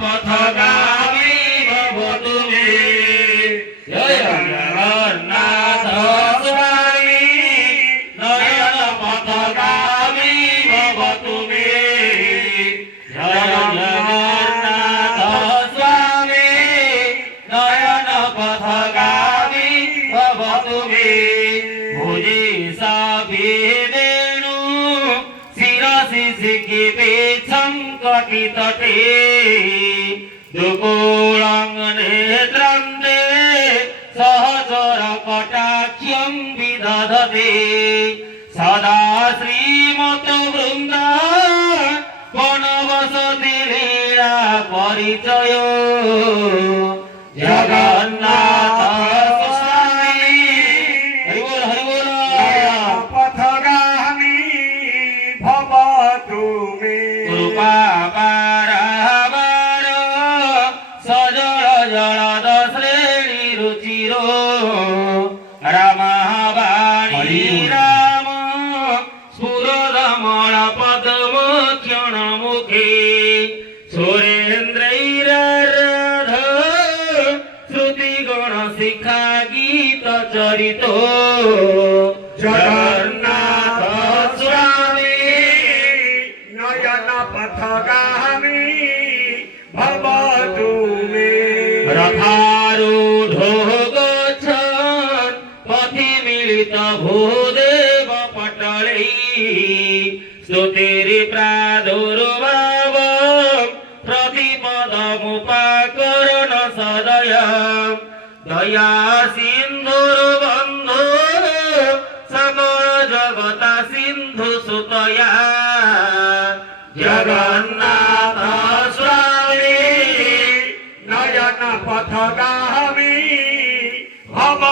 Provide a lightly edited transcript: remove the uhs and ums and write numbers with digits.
পথগামী ভব তুমি জয় জগন্নাথ স্বামী নয়ন পথগামী ভব তুমি জয় জগন্নাথ স্বামী নয়ন পথগামী ভব তুমি ভুজি সাবিদেনু শিরসি শিখিবে সংকটি তটে দুকুলং নেত্রান্তে সহচর কটাক্ষং বিদধতে সদা শ্রীমত বৃন্দা বনবসতি লীলা পরিচয় জগন্নাথ স্বামী হরি বল পথগামী ভব তুমি কৃপা পারাবার সজল জলদ শ্রেণী রুচির রামাবাণী রাম সুরদমল পদ্ম ক্ষণ মুখে সুরেন্দ্রৈরাধ শ্রুতি গণ শিখা গীত চরিত জগন্নাথ স্বামী নয়ন পথগামী ভব তুমি রথারূঢ় গচ্ছন পথি মিলিত ভূদেব পটলে স্তুতির প্রাদুর্ভাব প্রতিপদমুপাকরণ সদয় দয়া সিন্ধুর বন্ধু সকল জগতা সিন্ধু সুতয়া জগন্নাথ স্বামী নয়ন পথগামী ভব